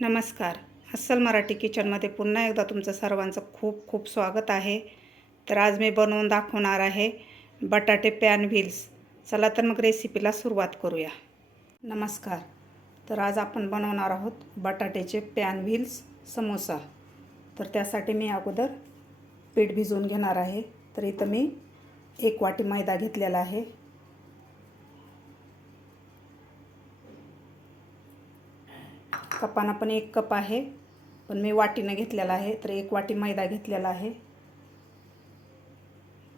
नमस्कार. अस्सल मराठी किचनमध्ये पुन्हा एकदा तुमचं सर्वांचं खूप खूप स्वागत आहे. तर आज मी बनवून दाखवणार आहे बटाटे पॅन व्हील्स. चला तर मग रेसिपीला सुरुवात करूया. नमस्कार. तर आज आपण बनवणार आहोत बटाट्याचे पॅन व्हील्स समोसा. तर त्यासाठी मी अगोदर पीठ भिजवून घेणार आहे. तर इथं मी 1 वाटी मैदा घेतलेला आहे. कपानं पण 1 कप आहे, पण मी वाटीनं घेतलेला आहे. तर 1 वाटी मैदा घेतलेला आहे.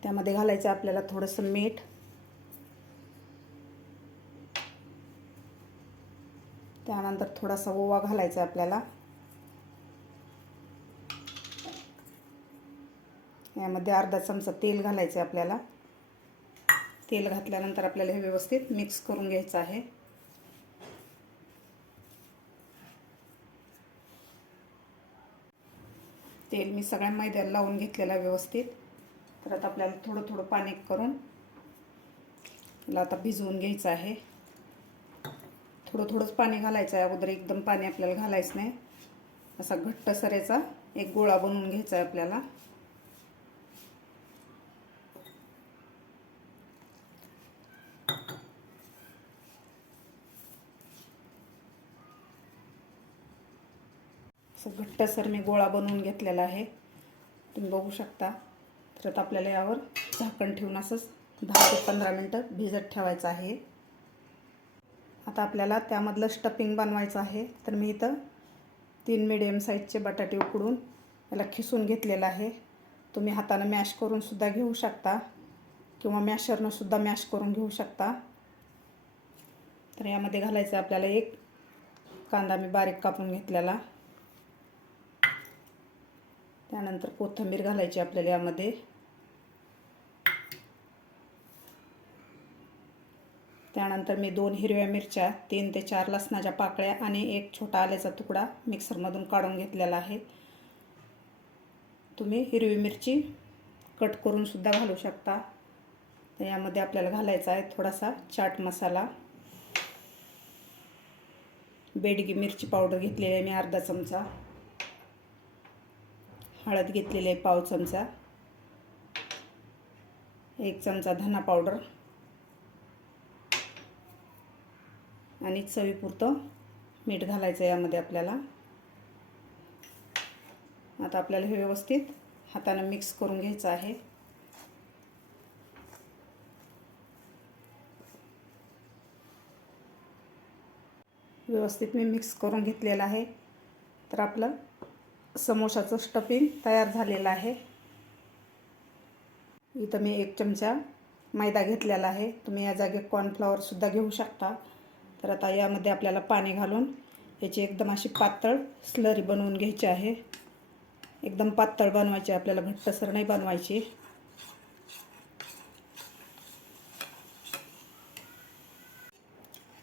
त्यामध्ये घालायचं आपल्याला थोडंसं मीठ, त्यानंतर थोडासा ओवा घालायचा आपल्याला. यामध्ये अर्धा चमचा तेल घालायचं आपल्याला. तेल घातल्यानंतर आपल्याला हे व्यवस्थित मिक्स करून घ्यायचं आहे. तेल मी सगळ्या मैद्याला लावून घेतलेलं व्यवस्थित. तर आता आपल्याला थोडं थोडं पाणी करून याला आता भिजवून घ्यायचं आहे. थोडं थोडंच पाणी घालायचं आहे अगोदर, एकदम पाणी आपल्याला घालायचं नाही. असा घट्टसर एक गोळा बनवून घ्यायचा आहे आपल्याला. असं घट्टसर मी गोळा बनवून घेतलेला आहे, तुम्ही बघू शकता. तर आता आपल्याला यावर झाकण ठेवून असंच 10 ते 15 मिनटं भिजत ठेवायचं आहे. आता आपल्याला त्यामधलं स्टफिंग बनवायचं आहे. तर मी इथं 3 मीडियम साईजचे बटाटे उकडून याला खिसून घेतलेलं आहे. तुम्ही हाताने मॅश करून सुद्धा घेऊ शकता किंवा मॅशरनं सुद्धा मॅश करून घेऊ शकता. तर यामध्ये घालायचं आपल्याला 1 कांदा मी बारीक कापून घेतलेला. त्यानंतर कोथिंबीर घालायची आपल्याला यामध्ये. त्यानंतर मी 2 हिरव्या मिरच्या, 3 ते 4 लसणाच्या पाकळ्या आणि 1 छोटा आल्याचा तुकडा मिक्सरमधून काढून घेतलेला आहे. तुम्ही हिरवी मिरची कट करून सुद्धा घालू शकता. तर यामध्ये आपल्याला घालायचा आहे थोडासा चाट मसाला. बेडगी मिरची पावडर घेतलेली आहे मी अर्धा चमचा. हळद घेतलेली आहे पाव चमचा. 1 चमचा धना पावडर आणि चवीपुरतं मीठ घालायचं यामध्ये आपल्याला. आता आपल्याला हे व्यवस्थित हाताने मिक्स करून घ्यायचं आहे. व्यवस्थित मी मिक्स करून घेतलेलं आहे. तर आपलं समोसाचं स्टफिंग तयार झालेलं आहे. इथं मी 1 चमचा मैदा घेतलेला आहे. तुम्ही या जागी कॉर्नफ्लॉवर सुद्धा घेऊ शकता. तर आता यामध्ये आपल्याला पाणी घालून याची एकदम अशी पातळ स्लरी बनवून घ्यायची आहे. एकदम पातळ बनवायची आपल्याला, घट्टसर नाही बनवायची.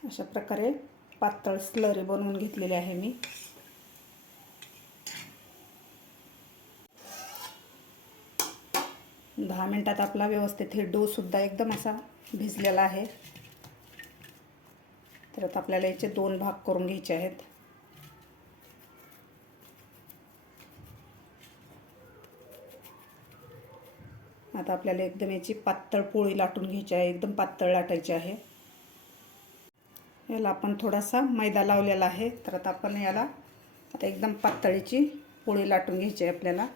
अशा प्रकारे पातळ स्लरी बनवून घेतलेली आहे मी. दहा मिनिटात आपला व्यवस्थित हे डो सुद्धा एकदम असा भिजलेला आहे. तर आता आपल्याला याचे 2 भाग करून घ्यायचे आहेत. आता आपल्याला एकदम याची पातळ पोळी लाटून घ्यायची आहे. एकदम पातळ लाटायची आहे. याला आपण थोडासा मैदा लावलेला आहे. तर आता आपण याला एकदम पातळीची पोळी लाटून घ्यायची आहे आपल्याला.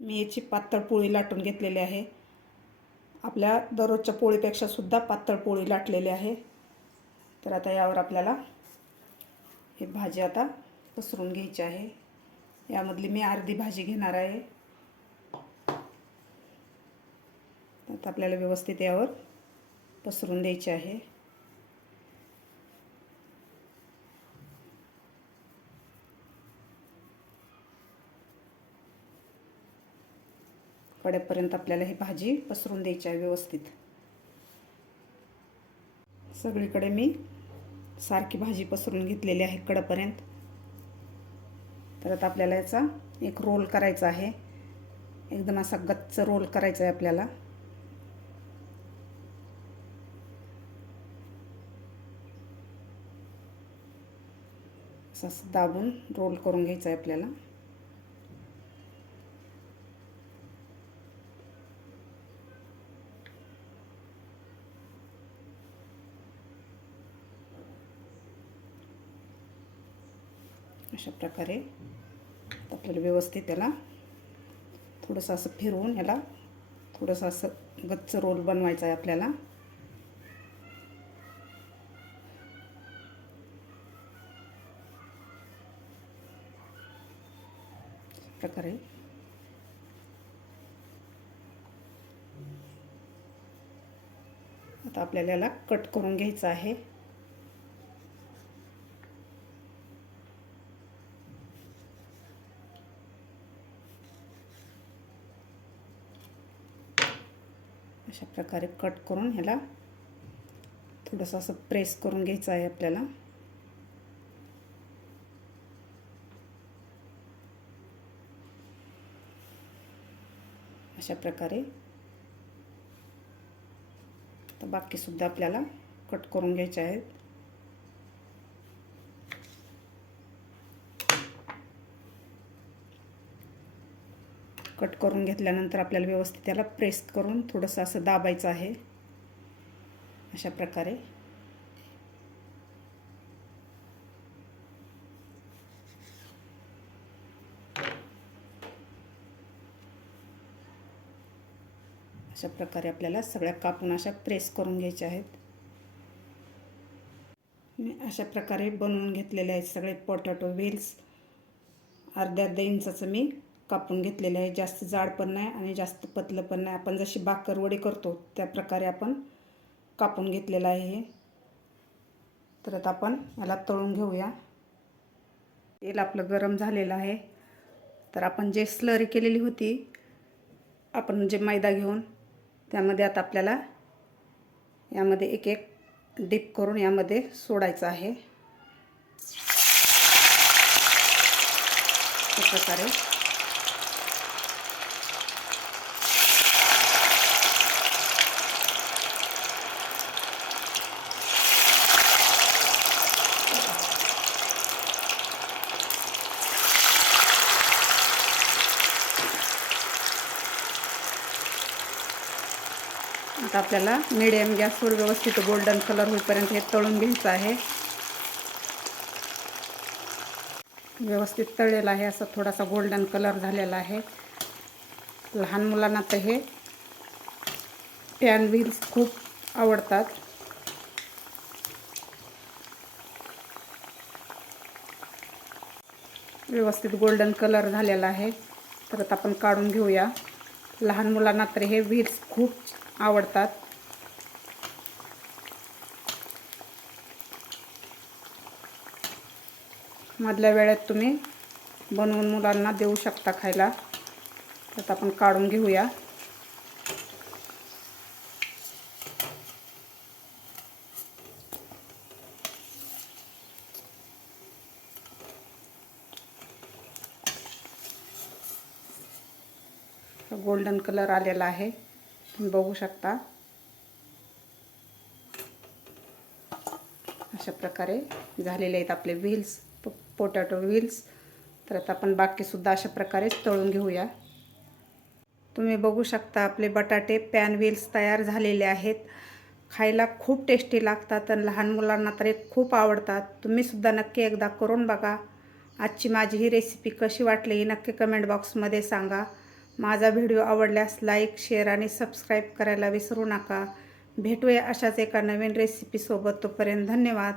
मी याची पातळ पोळी लाटून घेतलेली आहे. आपल्या दररोजच्या पोळीपेक्षा सुद्धा पातळ पोळी लाटलेली आहे. तर आता यावर आपल्याला ही भाजी आता पसरून घ्यायची आहे. यामधली मी अर्धी भाजी घेणार आहे. आता आपल्याला व्यवस्थित यावर पसरून द्यायची आहे. कडेपर्यंत आपल्याला ही भाजी पसरून द्यायची आहे व्यवस्थित. सगळीकडे मी सारखी भाजी पसरून घेतलेली आहे कडेपर्यंत. तर आता आपल्याला याचा एक रोल करायचा आहे. एकदम असा गच्च रोल करायचा आहे आपल्याला. असं दाबून रोल करून घ्यायचं आहे आपल्याला. अशा प्रकारे आपल्याला व्यवस्थित त्याला थोडंसं असं फिरवून याला थोडंसं असं गच्च रोल बनवायचा आहे आपल्याला. प्रकारे आता आपल्याला याला कट करून घ्यायचं आहे. अशा प्रकारे कट करून ह्याला थोडंसं असं प्रेस करून घ्यायचं आहे आपल्याला. अशा प्रकारे तर बाकी सुद्धा आपल्याला कट करून घ्यायचे आहेत. कट करून घेतल्यानंतर आपल्याला व्यवस्थित त्याला प्रेस करून थोडंसं असं दाबायचं आहे. अशा प्रकारे आपल्याला सगळ्या कापून अशा प्रेस करून घ्यायच्या आहेत. मी अशा प्रकारे बनवून घेतलेले आहेत सगळे पोटॅटो व्हील्स. अर्ध्या इंचाचं मी कापून घेतलेले आहे. जास्त जाड पण नाही आणि जास्त पतलं पण नाही. आपण जशी बाकरवडी करतो त्या प्रकारे आपण कापून घेतलेलं आहे. तर आता आपण याला तळून घेऊया. तेल आपलं गरम झालेलं आहे. तर आपण जे स्लरी केलेली होती आपण जे मैदा घेऊन त्यामध्ये आता आपल्याला यामध्ये एक एक डिप करून यामध्ये सोडायचं आहे. अशा प्रकारे आता आपल्याला मीडियम गॅसवर व्यवस्थित गोल्डन कलर होईपर्यंत हे तळून घ्यायचं आहे. व्यवस्थित तळलेला आहे. असं थोडासा गोल्डन कलर झालेला आहे. लहान मुलांना तर हे पॅन व्हील्स खूप आवडतात. व्यवस्थित गोल्डन कलर झालेला आहे. तर आता आपण काढून घेऊया. लहान मुलांना तर हे व्हील्स खूप आवडतात. मधल्या वेळेत तुम्ही बनवून मुलांना देऊ शकता खायला. तर आपण काढून घेऊया. गोल्डन कलर आलेला आहे, तुम्ही बघू शकता. अशा प्रकारे झालेले आहेत आपले व्हील्स, पोटॅटो व्हील्स. तर आता आपण बाकी सुद्धा अशा प्रकारे तळून घेऊया. तुम्ही बघू शकता आपले बटाटे पॅन व्हील्स तयार झालेले आहेत. खायला खूप टेस्टी लागतात आणि लहान मुलांना तर खूप आवडतात. तुम्ही सुद्धा नक्की एकदा करून बघा. आजची माझी ही रेसिपी कशी वाटली ही नक्की कमेंट बॉक्समध्ये सांगा. माझा व्हिडिओ आवडल्यास लाईक, शेअर आणि सबस्क्राईब करायला विसरू नका. भेटूया अशाच एका नवीन रेसिपीसोबत. तोपर्यंत धन्यवाद.